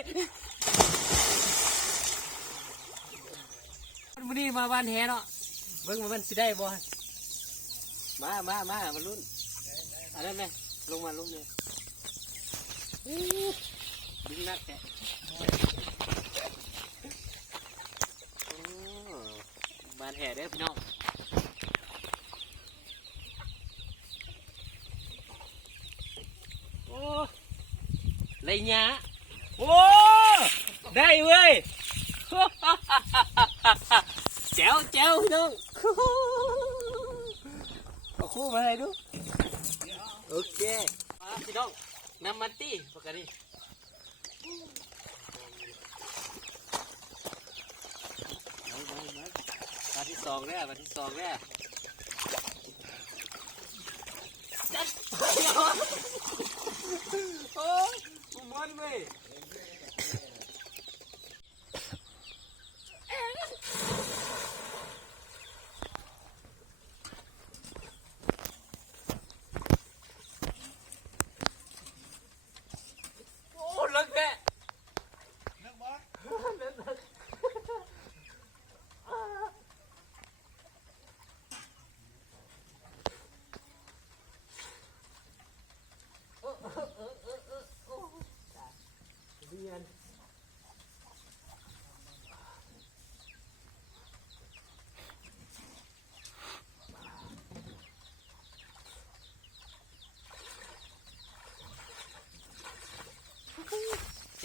ยวันนี้มาบ้านแฮเนาะเบิ่งมันสิได้บ่มามามามาลุ้นอันนั้นไหมลงมาลงเลยดึงนักแกะโอ้บ้านแฮเด้อพี่น้องโอ้ไรเงี้ย โอ้ได้เว้ยแจ๋วแจ๋วพี่น้องเอาคู่มาให้ดูโอเคมาพี่น้องน้ำมันตีปกติมาที่สองแล้วมาที่สองแล้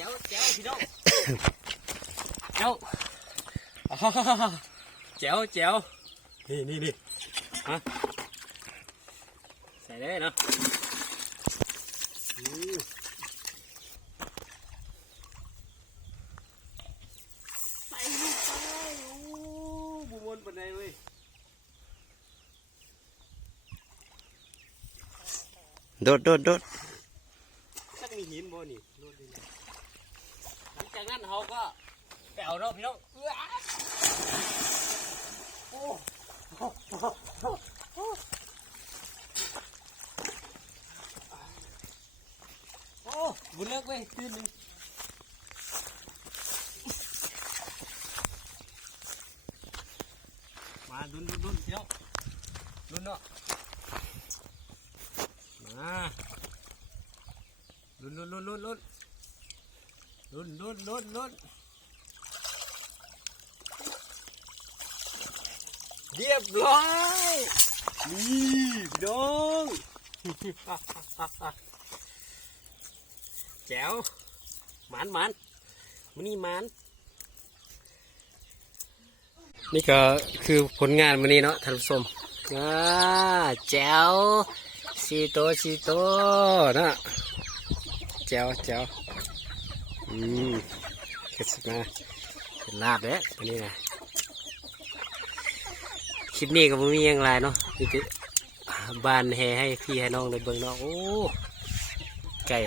chéo chéo thì đâu chéo à, chéo chéo đi đi đi hả xài đấy nó buồn bên đây ơi đốt đốt đốt. Chắc mình hiến bò nhỉ? Đốt đi này. หินบ่นี่โน่นดิเนี่ยหลังจากนั้นเขาก็ไปเอาเนาะพี่น้องเอื้อโอ้โอ้บุญเลิกเว้ยตื่นหนึ่งมาดุนดุนดุนพี่น้องดุนเนาะมาดุนดุนดุนดุน ดุนดุนดุนดุนดุนเรียบร้อยนี่น้องแจ๋วหมันหมันมันนี่หมันนี่ก็คือผลงานวันนี้เนาะท่านผู้ชมอ่าแจ๋วสีโตสีโตนะแจ๋วแจ๋ว อืมเกิดมาเป็นลาบแล้วตันนี้นะคลิปนี้ก็ไม่มีอย่างไรเนาะมีแต่บ้านแห่ให้พี่ให้น้องได้เบิ่งเนาะโอ้ไก่